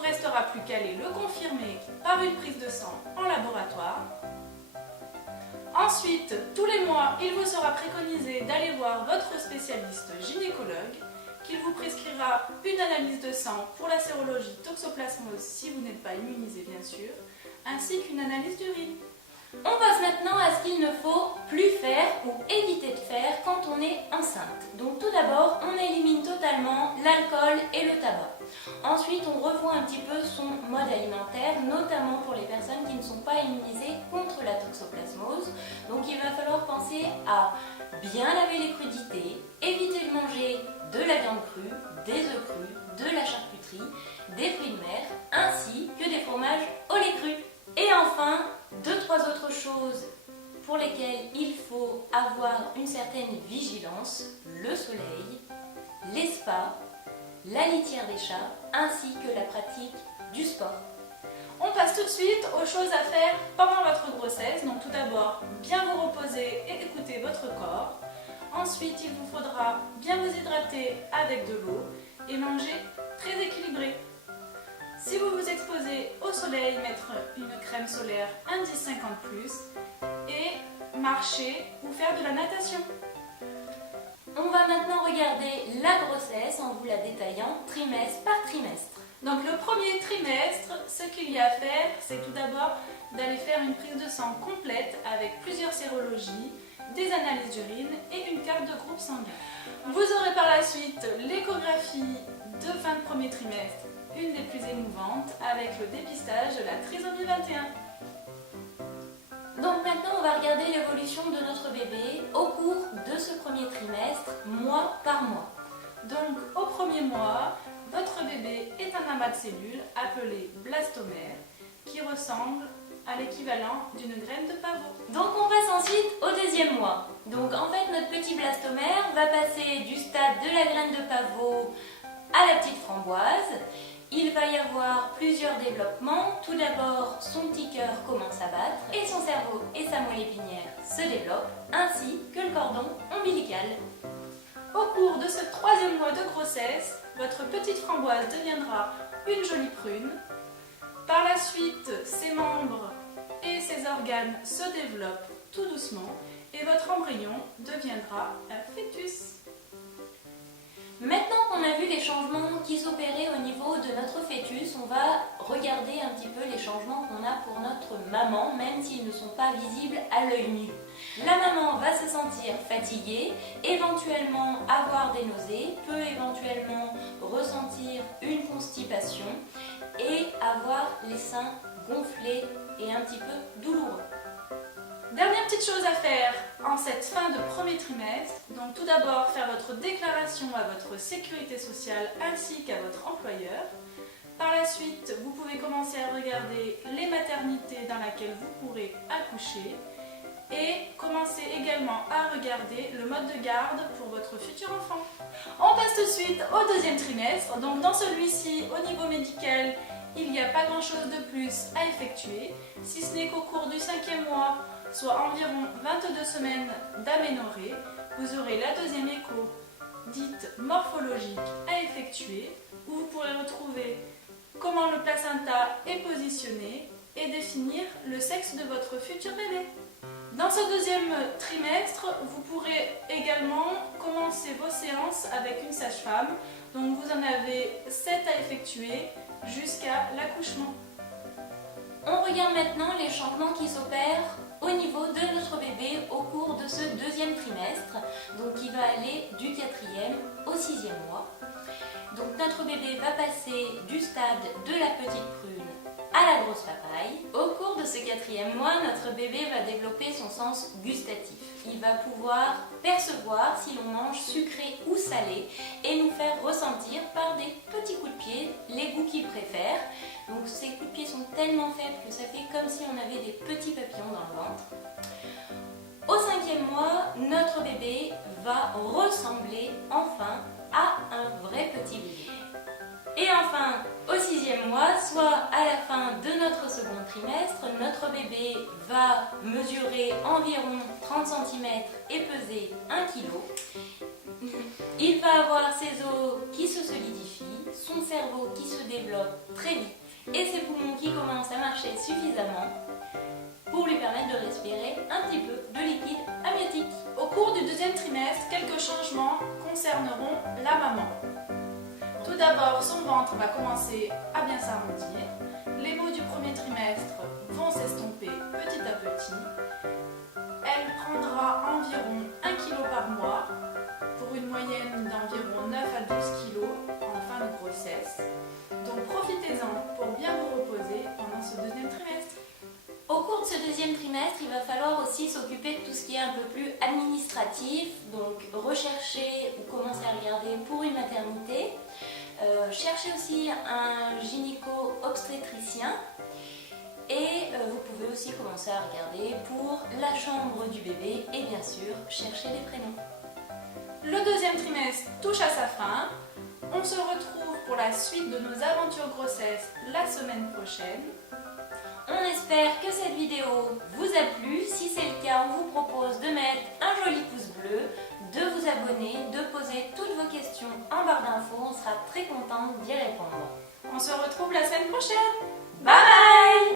vous restera plus qu'à aller le confirmer par une prise de sang en laboratoire. Ensuite, tous les mois, il vous sera préconisé d'aller voir votre spécialiste gynécologue, qu'il vous prescrira une analyse de sang pour la sérologie toxoplasmose si vous n'êtes pas immunisé bien sûr, ainsi qu'une analyse d'urine. On passe maintenant à ce qu'il ne faut plus faire ou éviter de faire quand on est enceinte. Donc tout d'abord, on élimine totalement l'alcool et le tabac. Ensuite, on revoit un petit peu son mode alimentaire, notamment pour les personnes qui ne sont pas immunisées contre la toxoplasmose. Donc il va falloir penser à bien laver les crudités, éviter de manger de la viande crue, des œufs crus, de la charcuterie, des fruits de mer, ainsi que des fromages au lait cru. Et enfin, 2-3 autres choses pour lesquelles il faut avoir une certaine vigilance: le soleil, les spas, la litière des chats, ainsi que la pratique du sport. On passe tout de suite aux choses à faire pendant votre grossesse. Donc tout d'abord, bien vous reposer et écouter votre corps. Ensuite, il vous faudra bien vous hydrater avec de l'eau et manger très équilibré. Si vous vous exposez au soleil, mettre une crème solaire indice 50+, et marcher ou faire de la natation. On va maintenant regarder la grossesse en vous la détaillant trimestre par trimestre. Donc le premier trimestre, ce qu'il y a à faire, c'est tout d'abord d'aller faire une prise de sang complète avec plusieurs sérologies, des analyses d'urine et une carte de groupe sanguin. Vous aurez par la suite l'échographie de fin de premier trimestre, une des plus émouvantes, avec le dépistage de la trisomie 21. Donc maintenant, on va regarder l'évolution de notre bébé au cours de ce premier trimestre, mois par mois. Donc au premier mois, votre bébé est un amas de cellules appelé blastomère qui ressemble à l'équivalent d'une graine de pavot. Donc on passe ensuite au deuxième mois. Donc en fait, notre petit blastomère va passer du stade de la graine de pavot à la petite framboise. Il va y avoir plusieurs développements. Tout d'abord, son petit cœur commence à battre et son cerveau et sa moelle épinière se développent, ainsi que le cordon ombilical. Au cours de ce troisième mois de grossesse, votre petite framboise deviendra une jolie prune. Par la suite, ses membres et ses organes se développent tout doucement et votre embryon deviendra un fœtus. Maintenant qu'on a vu les changements qui s'opéraient au niveau de notre fœtus, on va regarder un petit peu les changements qu'on a pour notre maman, même s'ils ne sont pas visibles à l'œil nu. La maman va se sentir fatiguée, éventuellement avoir des nausées, peut éventuellement ressentir une constipation et avoir les seins gonflés et un petit peu douloureux. Dernière petite chose à faire en cette fin de premier trimestre, donc tout d'abord faire votre déclaration à votre sécurité sociale ainsi qu'à votre employeur. Par la suite, vous pouvez commencer à regarder les maternités dans lesquelles vous pourrez accoucher et commencer également à regarder le mode de garde pour votre futur enfant. On passe tout de suite au deuxième trimestre. Donc dans celui-ci, au niveau médical, il n'y a pas grand-chose de plus à effectuer, si ce n'est qu'au cours du 5e mois, soit environ 22 semaines d'aménorrhée, vous aurez la deuxième écho, dite morphologique, à effectuer, où vous pourrez retrouver comment le placenta est positionné et définir le sexe de votre futur bébé. Dans ce deuxième trimestre, vous pourrez également commencer vos séances avec une sage-femme, donc vous en avez 7 à effectuer jusqu'à l'accouchement. On regarde maintenant les changements qui s'opèrent au niveau de notre bébé au cours de ce deuxième trimestre, donc qui va aller du 4e au 6e mois. Donc notre bébé va passer du stade de la petite prune à la grosse papaye. Au cours de ce 4e mois, notre bébé va développer son sens gustatif. Il va pouvoir percevoir si l'on mange sucré ou salé et nous faire ressentir par des petits coups de pied les goûts qu'il préfère. Donc ces coups de pied sont tellement faibles que ça fait comme si on avait des petits papillons dans le ventre. Au 5e mois, notre bébé va ressembler enfin à un vrai petit bébé. Et enfin, au 6e mois, soit à la fin de notre second trimestre, notre bébé va mesurer environ 30 cm et peser 1 kg. Il va avoir ses os qui se solidifient, son cerveau qui se développe très vite et ses poumons qui commencent à marcher suffisamment pour lui permettre de respirer un petit peu de liquide amniotique. Au cours du deuxième trimestre, quelques changements concerneront la maman. Tout d'abord, son ventre va commencer à bien s'arrondir. Les maux du premier trimestre vont s'estomper petit à petit. Elle prendra environ 1 kg par mois pour une moyenne d'environ 9 à 12 kg en fin de grossesse. Donc profitez-en pour bien vous reposer pendant ce deuxième trimestre. Au cours de ce deuxième trimestre, il va falloir aussi s'occuper de tout ce qui est un peu plus administratif, donc rechercher ou commencer à regarder pour une maternité, chercher aussi un gynéco-obstétricien et vous pouvez aussi commencer à regarder pour la chambre du bébé et bien sûr chercher des prénoms. Le deuxième trimestre touche à sa fin. On se retrouve pour la suite de nos aventures grossesse la semaine prochaine. On espère que cette vidéo vous a plu. Si c'est le cas, on vous propose de mettre un joli pouce bleu, de vous abonner, de poser toutes vos questions en barre d'infos. On sera très contente d'y répondre. On se retrouve la semaine prochaine. Bye bye!